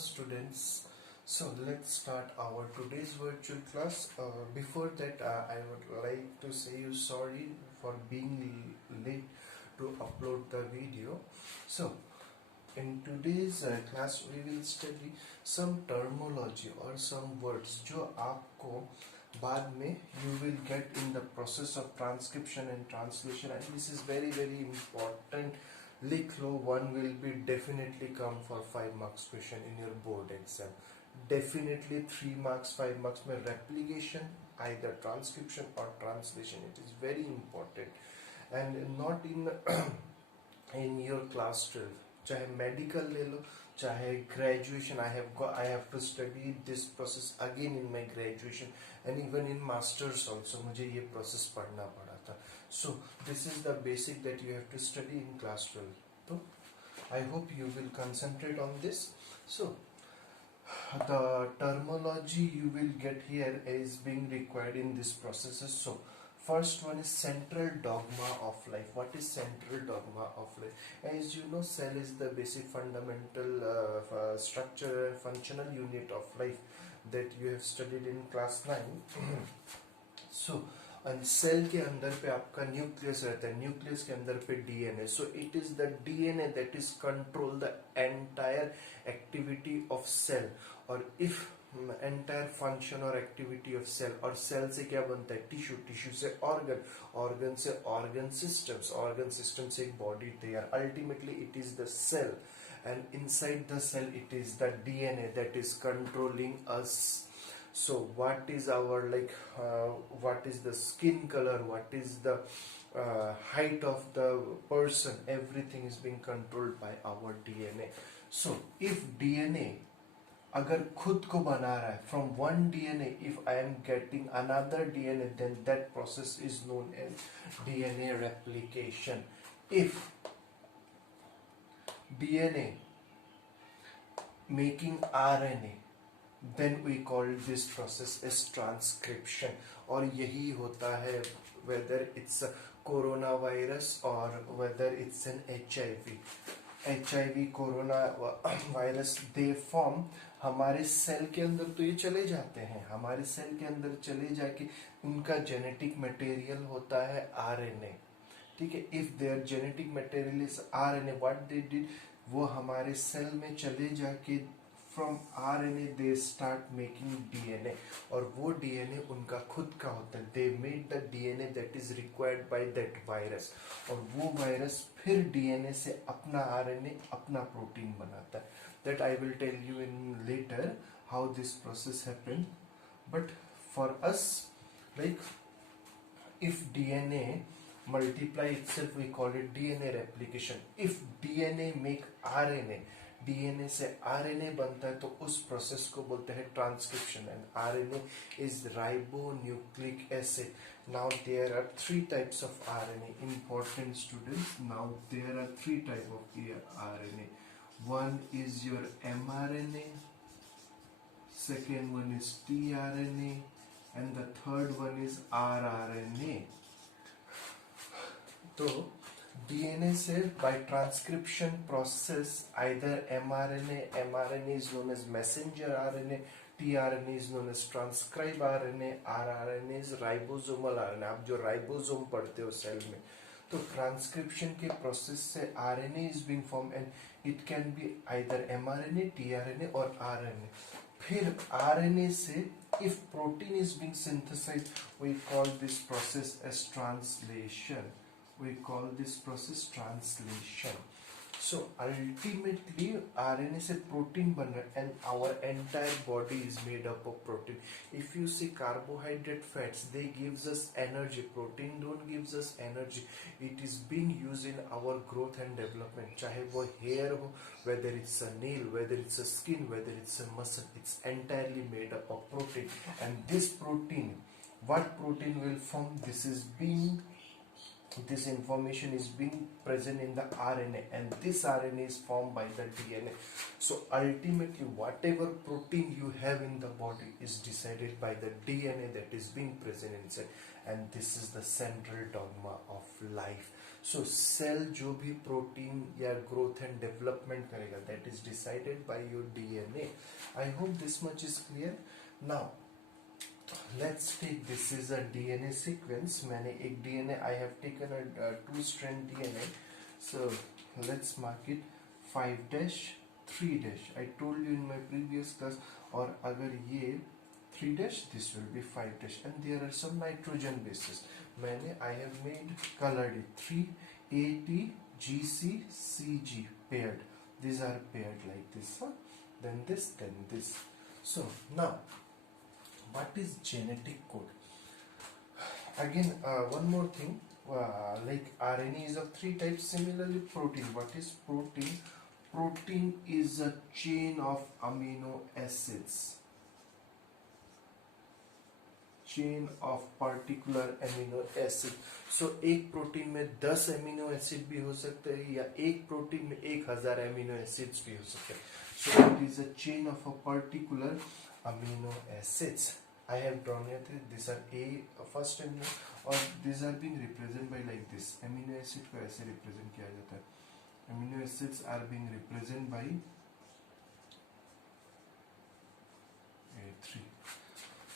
students. So let's start our today's virtual class. Before that, I would like to say you sorry for being late to upload the video. So in today's class we will study some terminology or some words जो आपको बाद में you will get in the process of transcription and translation, and this is very important. लिख लो, one will be definitely come for 5 marks question in your board exam. Definitely 3 marks 5 marks में replication, either transcription or translation. It is very important and not in in your class 12. चाहे medical ले लो, चाहे graduation. I have to study this process again in my graduation and even in masters also. मुझे ये process पढ़ना पड़ा था. So this is the basic that you have to study in class 12. So I hope you will concentrate on this. So the terminology you will get here is being required in this processes. So first one is central dogma of life. What is central dogma of life? As you know, cell is the basic fundamental structure, functional unit of life that you have studied in class 9. So cell के अंदर पे आपका nucleus रहता है, nucleus के अंदर पे DNA. So it is the DNA that is control the entire activity of cell, और इफ एंटायर फंक्शन और एक्टिविटी ऑफ सेल. और सेल से क्या बनता है? टिश्यू, टिश्यू से ऑर्गन, ऑर्गन से ऑर्गन सिस्टम्स, ऑर्गन सिस्टम से एक बॉडी तैयार. Ultimately it is the cell, and inside the cell it is the DNA that is controlling us. So what is our what is the skin color, what is the height of the person, everything is being controlled by our DNA. So if DNA अगर खुद को बना रहा है from one DNA, if I am getting another DNA, then that process is known as DNA replication. If DNA making RNA, then we call this process as transcription. और यही होता है whether it's a coronavirus or whether it's an HIV corona virus, they form हमारे cell के अंदर. तो ये चले जाते हैं हमारे सेल के अंदर, चले जाके उनका जेनेटिक मटेरियल होता है RNA. ठीक है. If there genetic material is RNA, what they did, वो हमारे सेल में चले जाके from RNA they start making DNA, और वो DNA उनका खुद का होता है. They made the DNA that is required by that virus, और वो वायरस फिर DNA से अपना RNA, अपना प्रोटीन बनाता है. That I will tell you in later how this process happen. But for us, like if DNA multiply itself, we call it DNA replication. If DNA make RNA, DNA से RNA बनता है, तो उस process को बोलते हैं transcription. And RNA is ribonucleic acid. Now there are 3 types of RNA. Important students, now there are 3 types of RNA. One is your mRNA, second one is tRNA, and the third one is rRNA. तो DNA से by transcription process, either mRNA is known as messenger RNA, tRNA is known as transcribe RNA, rRNA is ribosomal RNA. आप जो ribosome पढ़ते हो cell में, तो transcription के process से RNA is being formed and it can be either mRNA, tRNA or RNA. फिर RNA से if protein is being synthesized, we call this process as translation. We call this process translation. So ultimately RNA से protein बन रहा है, and our entire body is made up of protein. If you see carbohydrate, fats, they gives us energy. Protein don't gives us energy. It is being used in our growth and development. चाहे वो hair हो, whether it's a nail, whether it's a skin, whether it's a muscle, it's entirely made up of protein. And this protein, what protein will form? This information is being present in the RNA, and this RNA is formed by the DNA. So ultimately whatever protein you have in the body is decided by the DNA that is being present inside, and this is the central dogma of life. So cell जो भी protein या growth and development करेगा that is decided by your DNA. I hope this much is clear. Now let's take, this is a DNA sequence. मैंने एक DNA, I have taken a 2-strand DNA. So let's mark it 5 dash 3 dash. I told you in my previous class. और अगर ये 3 dash, this will be 5 dash. And there are some nitrogen bases. मैंने I have made colored it 3 AT GC CG paired. These are paired like this. Then this, then this. So now, what is genetic code? Again, one more thing, like RNA is of 3 types. Similarly, protein. What is protein? Protein is a chain of amino acids. Chain of particular amino acid. So एक protein में 10 amino acid भी हो सकते हैं या एक protein में 1000 amino acids भी हो सकते हैं. So it is a chain of a particular amino acids. I have drawn it. These are A first amino, और these are being represented by like this. Amino acid को ऐसे represent किया जाता है. Amino acids are being represented by A3.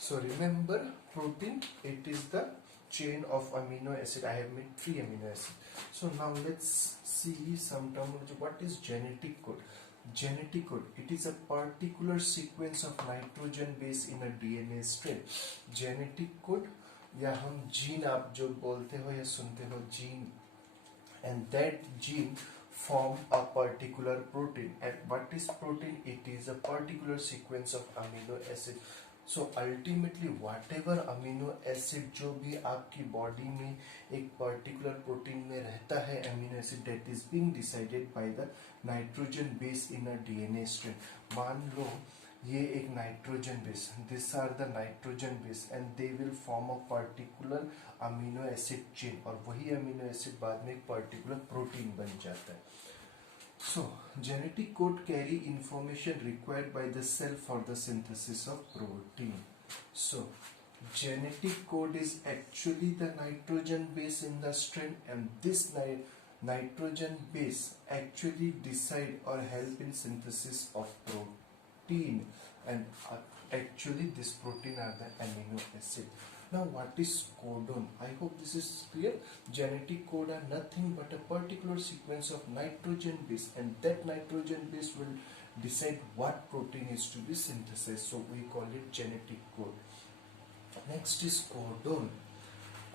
So remember, protein, it is the chain of amino acid. I have made 3 amino acids. So now let's see some terminology. What is genetic code? Genetic code, it is a particular sequence of nitrogen base in a DNA strand. Genetic code, या हम gene आप जो बोलते हो या सुनते हो gene, and that gene form a particular protein. And what is protein? It is a particular sequence of amino acid. So ultimately whatever amino acid जो भी आपकी बॉडी में एक पर्टिकुलर प्रोटीन में रहता है amino acid, that is being decided by the nitrogen base in a DNA strand. मान लो ये एक nitrogen base, this are the nitrogen base and they will form a particular amino acid chain, और वही amino acid बाद में एक particular protein बन जाता है. So, genetic code carry information required by the cell for the synthesis of protein. So, genetic code is actually the nitrogen base in the strand, and this nitrogen base actually decide or help in synthesis of protein, and actually this protein are the amino acid. Now what is codon? I hope this is clear. Genetic code are nothing but a particular sequence of nitrogen base, and that nitrogen base will decide what protein is to be synthesized. So we call it genetic code. Next is codon.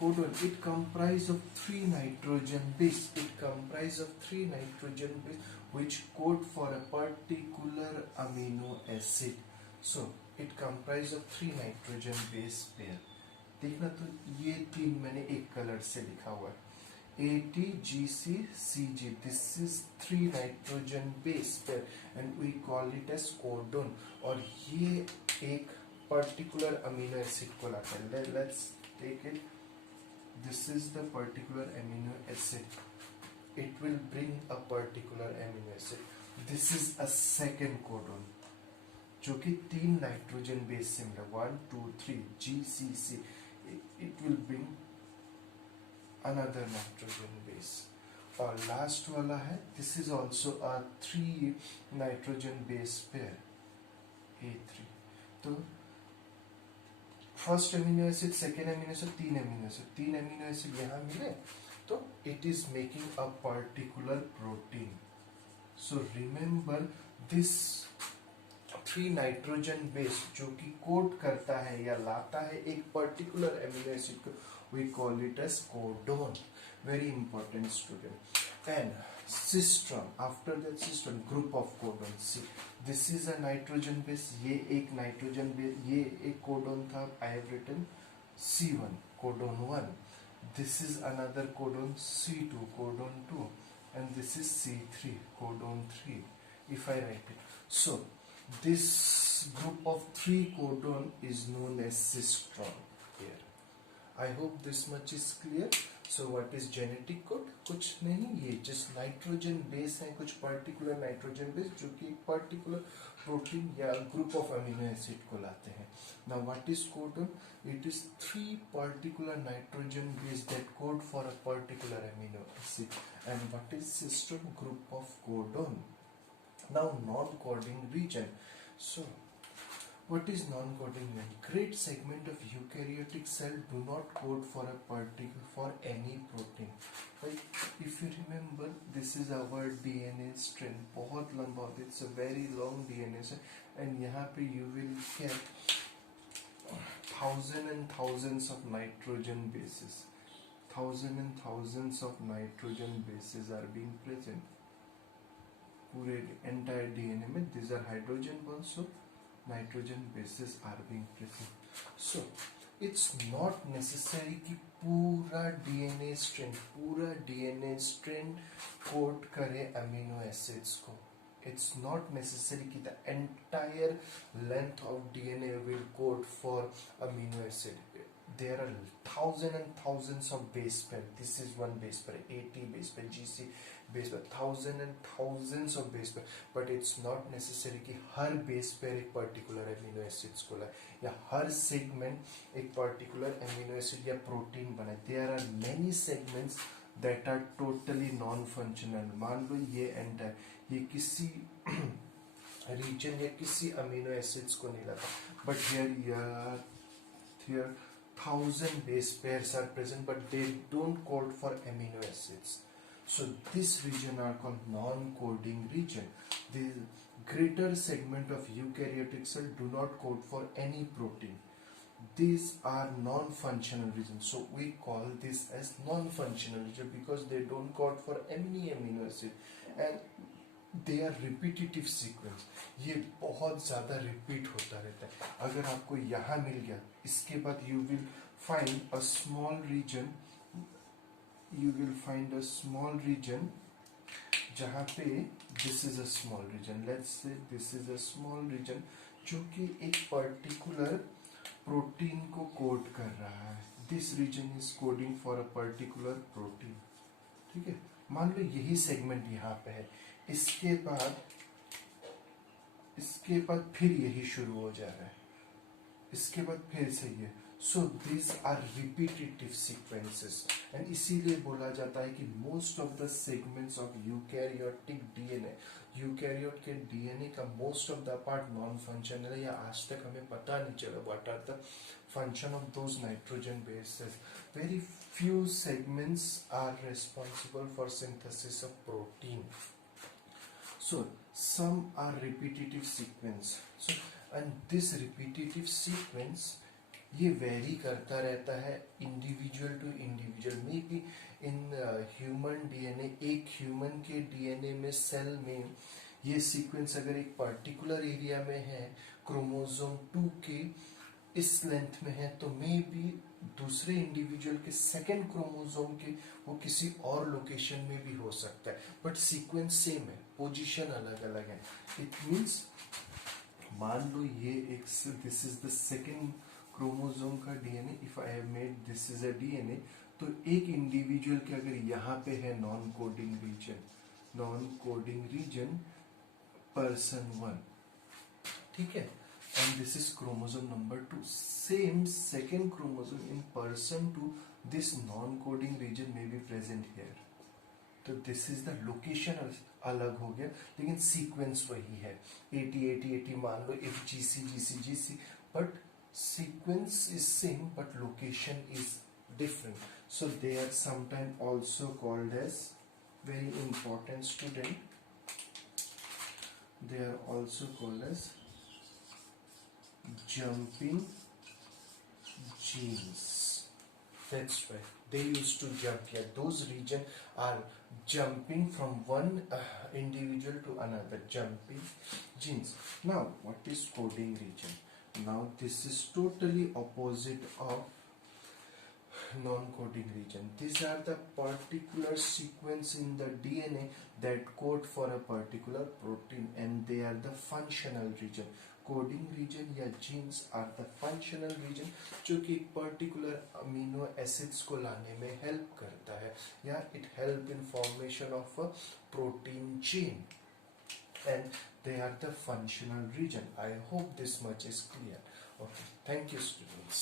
Codon, it comprises of 3 nitrogen base. It comprises of 3 nitrogen base which code for a particular amino acid. So it comprises of 3 nitrogen base pair. देखना, तो ये 3 मैंने एक colour से लिखा हुआ है, ATGCCG. This is 3 nitrogen base pair and we call it as codon. और ये एक पर्टिकुलर अमीनो एसिड को लाता है. Let's take it. This is the particular amino acid. It will bring a particular amino acid. This is a second codon जो कि 3 nitrogen base से मिला, 1 2 3 GCC. It will bring another nitrogen base. और last वाला है, this is also a 3 nitrogen base pair, A3. तो first amino acid, second amino acid, 3 amino acid, 3 amino acid यहाँ मिले, तो it is making a particular protein. So remember this 3 nitrogen base जो कि code करता है या लाता है एक पर्टिकुलर अमीनो एसिड को, we call it as codon. Very important student. And cistron, after that cistron, group of codon. See, this is a nitrogen base. ये एक नाइट्रोजन बेस, ये एक कोडोन था. I have written C1 codon 1. This is another codon C2 codon 2 and this is C3 codon 3 if I write it. So this group of 3 codon is known as cistron here. I hope this much is clear. So what is genetic code? कुछ नहीं, ये just nitrogen base है, कुछ particular nitrogen base जो कि एक particular protein या group of amino acid को लाते हैं. Now what is codon? It is 3 particular nitrogen base that code for a particular amino acid. And what is cistone? Group of codon. Now non-coding region. So what is non-coding region? Great segment of eukaryotic cell do not code for a particle for any protein. Like if you remember, this is our DNA strand. बहुत लंबा होता है. It's a very long DNA strand. And यहाँ पे you will get thousands and thousands of nitrogen bases. Thousands and thousands of nitrogen bases are being present. पूरे entire DNA में these are hydrogen bonds, so nitrogen bases are being present. So it's not necessary कि पूरा DNA strand code करे amino acids को. It's not necessary कि the entire length of DNA will code for amino acid. There are thousands and thousands of base pair. This is one base pair, AT base pair, GC base pair, thousands and thousands of base pair. But it's not necessary कि हर base pair एक particular amino acids को लाए या हर segment एक particular amino acid या protein बनाए. There are many segments that are totally non-functional. मान लो ये entire ये किसी region या किसी amino acids को नहीं लाता. But here 1000 base pairs are present, but they don't code for amino acids. So this region are called non-coding region. The greater segment of eukaryotic cell do not code for any protein. These are non-functional regions. So we call this as non-functional region because they don't code for any amino acid and they are repetitive sequence. ये बहुत ज़्यादा repeat होता रहता है. अगर आपको यहाँ मिल गया, इसके बाद you will find a small region. You will find a small region जहाँ पे this is a small region. Let's say this is a small region जो कि एक particular protein को code कर रहा है. This region is coding for a particular protein. ठीक है, मान लो यही segment यहाँ पे है. इसके बाद फिर यही शुरू हो जा रहा है. इसके बाद फिर से ये. So these are repetitive sequences and इसीलिए बोला जाता है कि most of the segments of eukaryotic DNA, eukaryote के DNA का most of the part non-functional है या आज तक हमें पता नहीं चला what are the function of those nitrogen bases. Very few segments are responsible for synthesis of protein. So some are repetitive sequence. So and this repetitive sequence ये vary करता रहता है individual to individual. Maybe in human DNA, एक human के DNA में cell में ये sequence अगर एक पर्टिकुलर एरिया में है, क्रोमोसोम 2 के इस लेंथ में है, तो मे बी दूसरे इंडिविजुअल के सेकेंड क्रोमोसोम के वो किसी और लोकेशन में भी हो सकता है, बट सीक्वेंस सेम है, पोजीशन अलग अलग है. इट मीन्स मान लो ये एक this is the second chromosome का DNA. If I have made this is a DNA, तो एक इंडिविजुअल के अगर यहाँ पे है नॉन कोडिंग रीजन पर्सन 1, ठीक है, and this is chromosome number 2. Same second chromosome in person 2, this non-coding region may be present here. तो this is the location अलग हो गया, लेकिन sequence वही है. 80 मान लो, if GC, but sequence is same but location is different. So they are sometimes also called as, very important student, they are also called as jumping genes. That's why they used to jump here. Those regions are jumping from one individual to another, jumping genes. Now what is coding region? Now this is totally opposite of non-coding region. These are the particular sequence in the DNA that code for a particular protein, and they are the functional region. Coding region या genes are the functional region जो कि एक particular amino acids को लाने में help करता है, या it help in formation of a protein chain, and they are the functional region. I hope this much is clear. Okay, thank you students.